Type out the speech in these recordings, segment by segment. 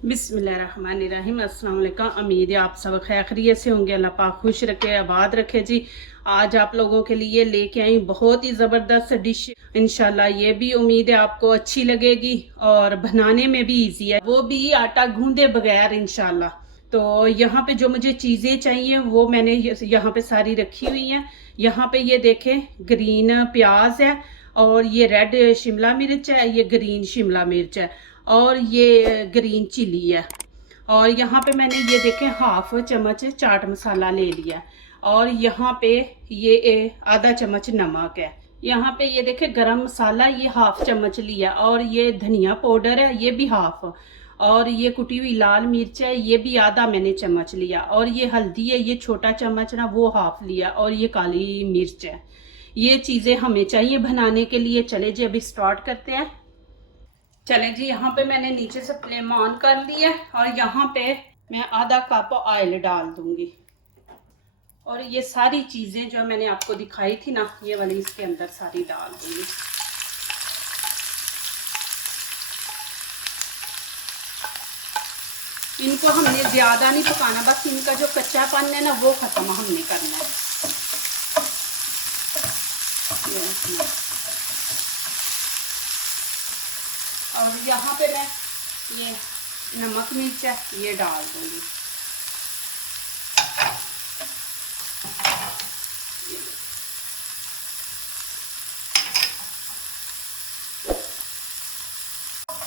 बिस्मिल्लाहिर्रहमानिर्रहीम। अस्सलाम वालेकुम। उम्मीद है आप सब खैरियत से होंगे। अल्लाह पाक खुश रखे, आबाद रखे जी। आज आप लोगों के लिए लेके आई बहुत ही ज़बरदस्त डिश। इंशाल्लाह ये भी उम्मीद है आपको अच्छी लगेगी और बनाने में भी इजी है, वो भी आटा गूंदे बगैर इंशाल्लाह। तो यहाँ पे जो मुझे चीज़ें चाहिए वो मैंने यहाँ पे सारी रखी हुई हैं। यहाँ पे ये देखें, ग्रीन प्याज है और ये रेड शिमला मिर्च है, ये ग्रीन शिमला मिर्च है और ये ग्रीन चिली है। और यहाँ पे मैंने ये देखें हाफ चम्मच चाट मसाला ले लिया और यहाँ पे ये आधा चम्मच नमक है। यहाँ पे ये देखें गरम मसाला ये हाफ चम्मच लिया और ये धनिया पाउडर है ये भी हाफ, और ये कुटी हुई लाल मिर्च है ये भी आधा मैंने चम्मच लिया, और ये हल्दी है ये छोटा चम्मच ना वो हाफ लिया, और ये काली मिर्च है। ये चीज़ें हमें चाहिए बनाने के लिए। चले जी अभी स्टार्ट करते हैं। चलें जी, यहाँ पे मैंने नीचे से फ्लेम ऑन कर लिया और यहाँ पे मैं आधा कप ऑयल डाल दूंगी और ये सारी चीज़ें जो मैंने आपको दिखाई थी ना ये वाली इसके अंदर सारी डाल दूंगी। इनको हमने ज़्यादा नहीं पकाना, बस इनका जो कच्चापन है ना वो ख़त्म हमने करना है। और यहाँ पे मैं ये नमक मिर्च है ये डाल दूंगी।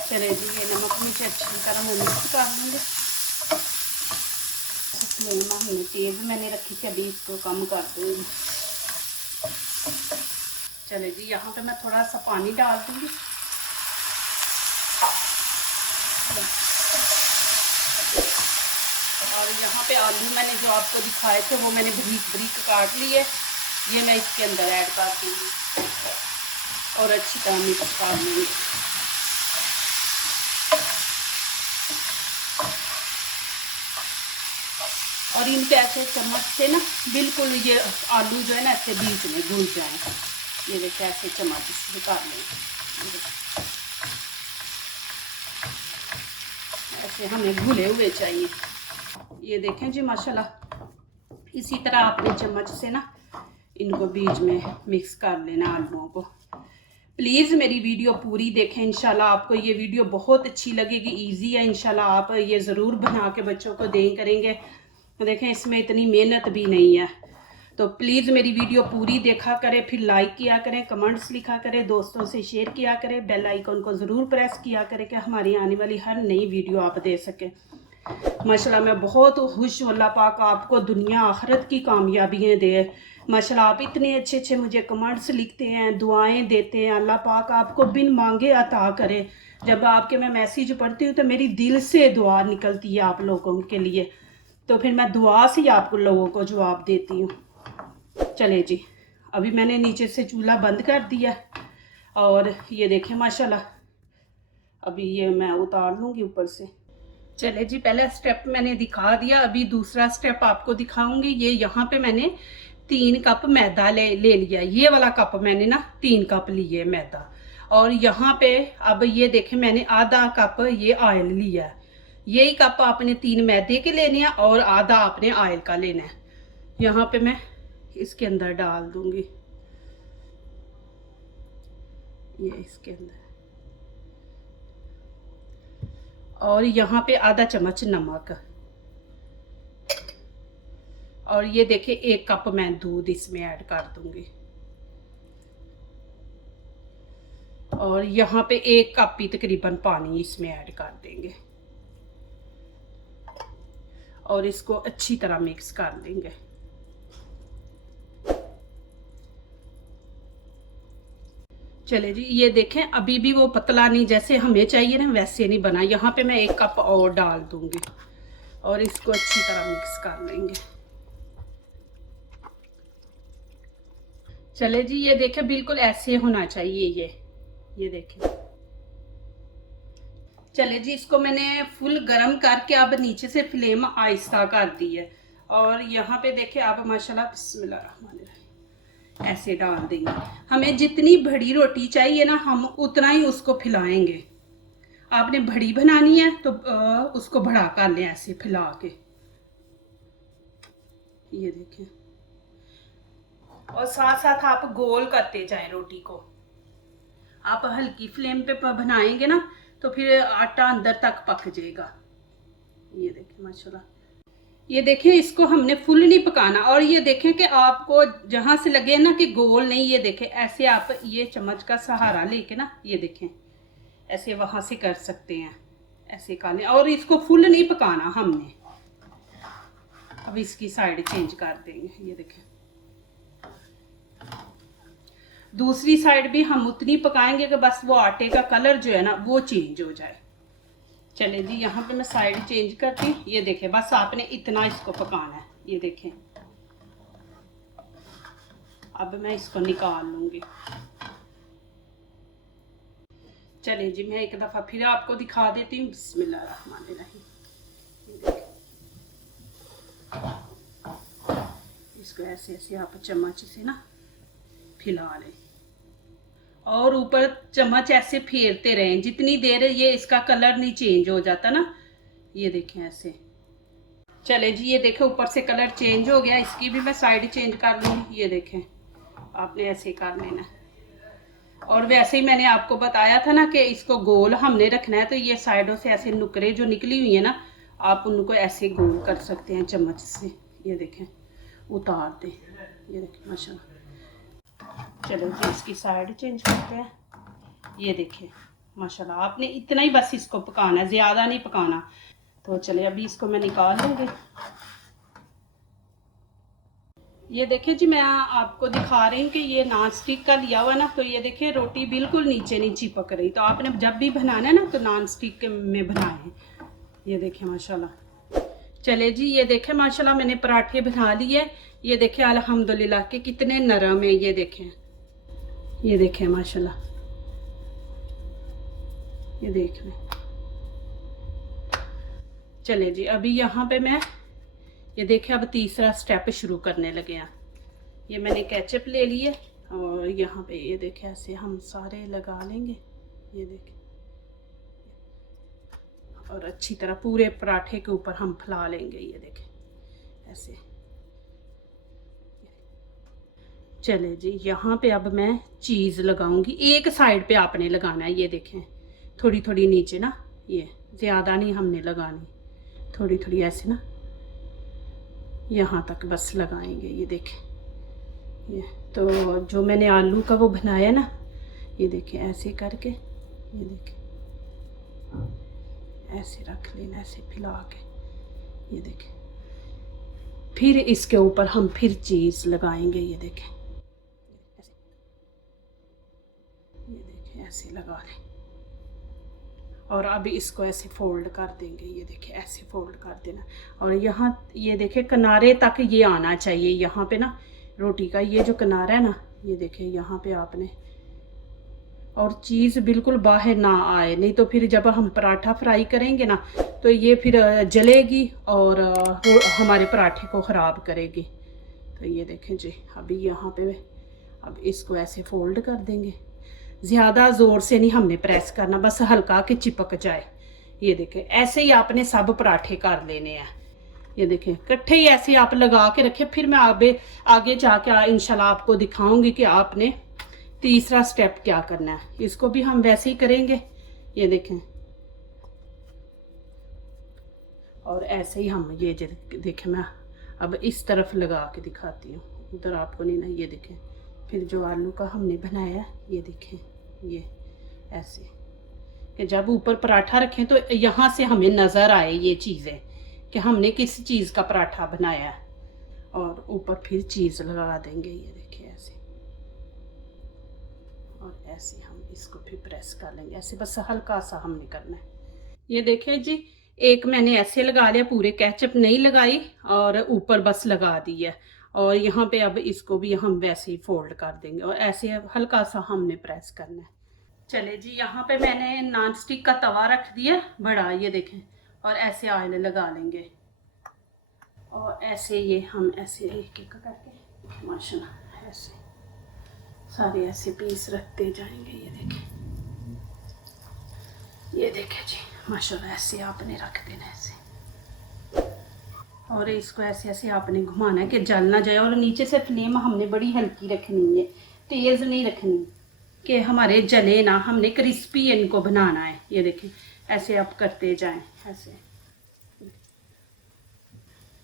चले जी ये नमक मिर्च अच्छी तरह मैं मिक्स कर लूँगी। फ्लेम हमने तेज़ मैंने रखी थी, अभी इसको कम कर दूँगी। चले जी यहाँ पे मैं थोड़ा सा पानी डाल दूँगी और यहाँ पे आलू मैंने जो आपको दिखाए थे वो मैंने बारीक बारीक काट लिए, ये मैं इसके अंदर ऐड कर दूँगी और अच्छी तरह मिक्स कर लूँगी। और इनके ऐसे चम्मच से ना बिल्कुल ये आलू जो है ना ऐसे बीच में घुल जाए। ये देखिए ऐसे चम्मच से कर लें, ऐसे हमें घुले हुए चाहिए। ये देखें जी माशाल्लाह इसी तरह आपने चम्मच से ना इनको बीच में मिक्स कर लेना आलूओं को। प्लीज़ मेरी वीडियो पूरी देखें, इंशाल्लाह आपको ये वीडियो बहुत अच्छी लगेगी। इजी है, इंशाल्लाह आप ये ज़रूर बना के बच्चों को दें करेंगे। देखें इसमें इतनी मेहनत भी नहीं है, तो प्लीज़ मेरी वीडियो पूरी देखा करें, फिर लाइक किया करें, कमेंट्स लिखा करें, दोस्तों से शेयर किया करें, बेल आइकन को ज़रूर प्रेस किया करें कि हमारी आने वाली हर नई वीडियो आप दे सकें। माशाल्लाह मैं बहुत खुश हूँ, अल्लाह पाक आपको दुनिया आखिरत की कामयाबियाँ दे। माशाल्लाह आप इतने अच्छे अच्छे मुझे कमेंट्स लिखते हैं, दुआएं देते हैं। अल्लाह पाक आपको बिन मांगे अता करे। जब आपके मैं मैसेज पढ़ती हूँ तो मेरी दिल से दुआ निकलती है आप लोगों के लिए, तो फिर मैं दुआ से आप लोगों को जवाब देती हूँ। चले जी अभी मैंने नीचे से चूल्हा बंद कर दिया और ये देखें माशाल्लाह अभी ये मैं उतार लूँगी ऊपर से। चले जी पहला स्टेप मैंने दिखा दिया, अभी दूसरा स्टेप आपको दिखाऊंगी। ये यहाँ पे मैंने 3 कप मैदा ले लिया, ये वाला कप मैंने ना 3 कप लिए मैदा। और यहाँ पे अब ये देखें मैंने आधा कप ये ऑयल लिया है। यही कप आपने 3 मैदे के लेने हैं और आधा आपने ऑयल का लेना है। यहाँ पे मैं इसके अंदर डाल दूंगी, ये इसके अंदर, और यहाँ पे आधा चम्मच नमक, और ये देखिए 1 कप मैं दूध इसमें ऐड कर दूंगी, और यहाँ पे 1 कप ही तकरीबन पानी इसमें ऐड कर देंगे और इसको अच्छी तरह मिक्स कर देंगे। चले जी ये देखें अभी भी वो पतला नहीं, जैसे हमें चाहिए ना वैसे नहीं बना। यहाँ पे मैं 1 कप और डाल दूंगी और इसको अच्छी तरह मिक्स कर लेंगे। चले जी ये देखें बिल्कुल ऐसे होना चाहिए ये देखें। चले जी इसको मैंने फुल गरम करके अब नीचे से फ्लेम आहिस्ता कर दी है और यहाँ पे देखें अब माशाल्लाह बिस्मिल्लाहिर्रहमानिर्रहीम ऐसे डाल देंगे। हमें जितनी बड़ी रोटी चाहिए ना हम उतना ही उसको फैलाएंगे। आपने बड़ी बनानी है तो उसको बड़ा कर लें ऐसे फैला के, ये देखें। और साथ साथ आप गोल करते जाएं रोटी को। आप हल्की फ्लेम पे बनाएंगे ना तो फिर आटा अंदर तक पक जाएगा। ये देखें माशाल्लाह, ये देखें इसको हमने फुल नहीं पकाना। और ये देखें कि आपको जहां से लगे ना कि गोल नहीं, ये देखें ऐसे आप ये चम्मच का सहारा लेके ना, ये देखें ऐसे वहां से कर सकते हैं, ऐसे कर लें। और इसको फुल नहीं पकाना हमने। अब इसकी साइड चेंज कर देंगे, ये देखें। दूसरी साइड भी हम उतनी पकाएंगे कि बस वो आटे का कलर जो है ना वो चेंज हो जाए। चले जी, यहाँ पे मैं साइड चेंज करती हूँ। ये देखें, बस आपने इतना इसको पकाना है, ये देखें। अब मैं इसको निकाल लूंगी। चले जी, मैं एक दफा फिर आपको दिखा देती हूँ। बिस्मिल्लाहिर्रहमानिर्रहीम। इसको ऐसे ऐसे आप चम्मच से ना फैला लें और ऊपर चम्मच ऐसे फेरते रहें जितनी देर ये इसका कलर नहीं चेंज हो जाता ना। ये देखें ऐसे। चले जी, ये देखें ऊपर से कलर चेंज हो गया। इसकी भी मैं साइड चेंज कर लूँगी। ये देखें, आपने ऐसे कर लेना। और वैसे ही मैंने आपको बताया था ना कि इसको गोल हमने रखना है, तो ये साइडों से ऐसे नुकरे जो निकली हुई है ना, आप उनको ऐसे गोल कर सकते हैं चम्मच से। ये देखें, उतार दें। ये देखें माशाल्लाह। चलो जी, इसकी साइड चेंज करते हैं। ये देखें माशाल्लाह, आपने इतना ही बस इसको पकाना है, ज़्यादा नहीं पकाना। तो चले अभी इसको मैं निकाल लूँगी। ये देखें जी, मैं आपको दिखा रही हूँ कि ये नॉन स्टिक का लिया हुआ ना, तो ये देखें रोटी बिल्कुल नीचे नहीं चिपक रही। तो आपने जब भी बनाना है ना तो नॉन स्टिक में बनाएं। ये देखें माशाल्लाह। चले जी, ये देखें माशाल्लाह, मैंने पराठे बना लिए। ये देखें अल्हम्दुलिल्लाह के कितने नरम है। ये देखें, ये देखें माशाल्लाह, ये देख लें। चले जी, अभी यहाँ पे मैं ये देखें अब तीसरा स्टेप शुरू करने लगे हैं। ये मैंने केचप ले लिए और यहाँ पे ये देखें ऐसे हम सारे लगा लेंगे। ये देखें, और अच्छी तरह पूरे पराठे के ऊपर हम फैला लेंगे। ये देखें ऐसे। चले जी, यहाँ पे अब मैं चीज़ लगाऊंगी। एक साइड पे आपने लगाना है। ये देखें थोड़ी थोड़ी नीचे ना, ये ज़्यादा नहीं हमने लगानी, थोड़ी थोड़ी ऐसे ना यहाँ तक बस लगाएंगे। ये देखें, ये तो जो मैंने आलू का वो बनाया ना, ये देखें ऐसे करके, ये देखें ऐसे रख लेना, ऐसे फैला के। ये देखें, फिर इसके ऊपर हम फिर चीज़ लगाएंगे। ये देखें, ये देखें ऐसे लगा लें। और अब इसको ऐसे फोल्ड कर देंगे। ये देखें ऐसे फोल्ड कर देना। और यहाँ ये देखें किनारे तक ये आना चाहिए। यहाँ पे ना रोटी का ये जो किनारा है ना, ये देखें यहाँ पे आपने, और चीज़ बिल्कुल बाहर ना आए, नहीं तो फिर जब हम पराठा फ्राई करेंगे ना तो ये फिर जलेगी और हमारे पराठे को ख़राब करेगी। तो ये देखें जी, अभी यहाँ पे अब इसको ऐसे फोल्ड कर देंगे। ज़्यादा ज़ोर से नहीं हमने प्रेस करना, बस हल्का के चिपक जाए। ये देखें ऐसे ही आपने सब पराठे कर लेने हैं। ये देखें इकट्ठे ही ऐसे आप लगा के रखें। फिर मैं आगे जाके इंशाल्लाह आपको दिखाऊंगी कि आपने तीसरा स्टेप क्या करना है। इसको भी हम वैसे ही करेंगे। ये देखें, और ऐसे ही हम ये देखें, मैं अब इस तरफ लगा के दिखाती हूँ, उधर आपको नहीं ना। ये देखें, फिर जो आलू का हमने बनाया, ये देखें ये ऐसे कि जब ऊपर पराठा रखें तो यहाँ से हमें नज़र आए ये चीज़ें कि हमने किस चीज़ का पराठा बनाया है। और ऊपर फिर चीज़ लगा देंगे। ये देखें ऐसे, और ऐसे हम इसको फिर प्रेस कर लेंगे। ऐसे बस हल्का सा हमने करना है। ये देखें जी, एक मैंने ऐसे लगा लिया, पूरे केचप नहीं लगाई और ऊपर बस लगा दी है। और यहाँ पे अब इसको भी हम वैसे ही फोल्ड कर देंगे और ऐसे हल्का सा हमने प्रेस करना है। चले जी, यहाँ पे मैंने नॉन स्टिक का तवा रख दिया बड़ा। ये देखें, और ऐसे ऑयल लगा लेंगे और ऐसे ये हम ऐसे एक एक करके माशाल्लाह ऐसे सारे ऐसे पीस रखते जाएंगे। ये देखें, ये देखें जी माशाल्लाह, ऐसे आपने रख देना ऐसे, और इसको ऐसे ऐसे आपने घुमाना है कि जल ना जाए। और नीचे से फ्लेम हमने बड़ी हल्की रखनी है, तेज़ नहीं रखनी कि हमारे जले ना, हमने क्रिस्पी इनको बनाना है। ये देखें ऐसे आप करते जाएं ऐसे,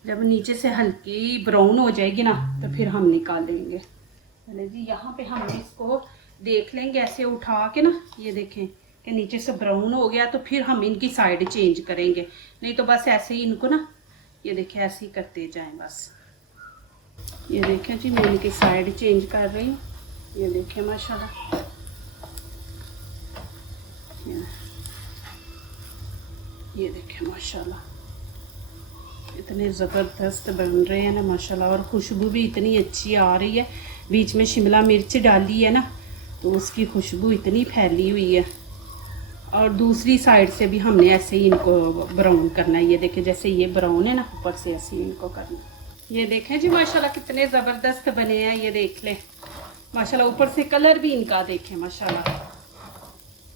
जब नीचे से हल्की ब्राउन हो जाएगी ना तो फिर हम निकालेंगे। चले जी, यहाँ पे हमने इसको देख लेंगे ऐसे उठा के ना, ये देखें कि नीचे से ब्राउन हो गया तो फिर हम इनकी साइड चेंज करेंगे, नहीं तो बस ऐसे ही इनको ना, ये देखें ऐसे ही करते जाएं बस। ये देखें जी मैं इनकी साइड चेंज कर रही हूँ, ये देखें माशाल्लाह, ये देखें माशाल्लाह इतने ज़बरदस्त बन रहे हैं ना माशाल्लाह, और खुशबू भी इतनी अच्छी आ रही है। बीच में शिमला मिर्च डाली है ना तो उसकी खुशबू इतनी फैली हुई है। और दूसरी साइड से भी हमने ऐसे ही इनको ब्राउन करना है। ये देखें जैसे ये ब्राउन है ना, ऊपर से ऐसे ही इनको करना है। ये देखें जी माशाल्लाह कितने ज़बरदस्त बने हैं, ये देख लें माशाल्लाह। ऊपर से कलर भी इनका देखें माशाल्लाह,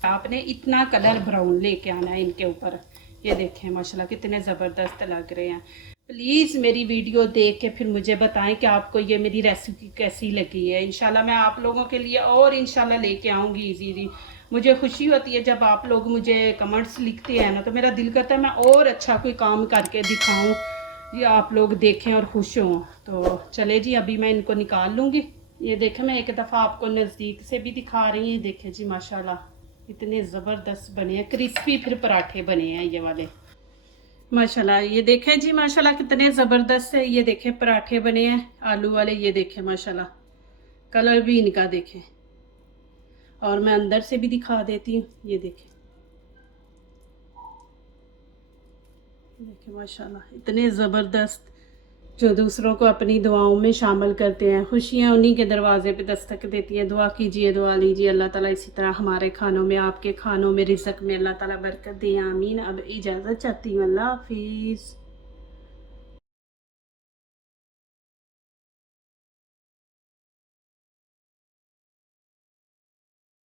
आपने इतना कलर ब्राउन लेके आना है इनके ऊपर। ये देखें माशाल्लाह कितने ज़बरदस्त लग रहे हैं। प्लीज़ मेरी वीडियो देख के फिर मुझे बताएं कि आपको ये मेरी रेसिपी कैसी लगी है। इंशाल्लाह मैं आप लोगों के लिए और इंशाल्लाह लेके आऊँगी इजीली। मुझे खुशी होती है जब आप लोग मुझे कमेंट्स लिखते हैं ना, तो मेरा दिल करता है मैं और अच्छा कोई काम करके दिखाऊँ, ये आप लोग देखें और खुश हों। तो चले जी अभी मैं इनको निकाल लूँगी। ये देखें मैं एक दफ़ा आपको नज़दीक से भी दिखा रही हूँ। देखें जी माशाल्लाह इतने ज़बरदस्त बने हैं, क्रिस्पी फिर पराठे बने हैं ये वाले माशाल्लाह। ये देखें जी माशाल्लाह कितने ज़बरदस्त है। ये देखें पराठे बने हैं आलू वाले, ये देखें माशाल्लाह कलर भी इनका देखें। और मैं अंदर से भी दिखा देती हूँ, ये देखें देखें माशाल्लाह इतने ज़बरदस्त, जो दूसरों को अपनी दुआओं में शामिल करते हैं। खुशियाँ उन्हीं के दरवाजे पे दस्तक देती हैं। दुआ कीजिए, दुआ लीजिए, अल्लाह ताला इसी तरह हमारे खानों में, आपके खानों में, रिज़्क़ में अल्लाह ताला बरकत दे, आमीन। अब इजाज़त चाहती हूँ, अल्लाह हाफिज़।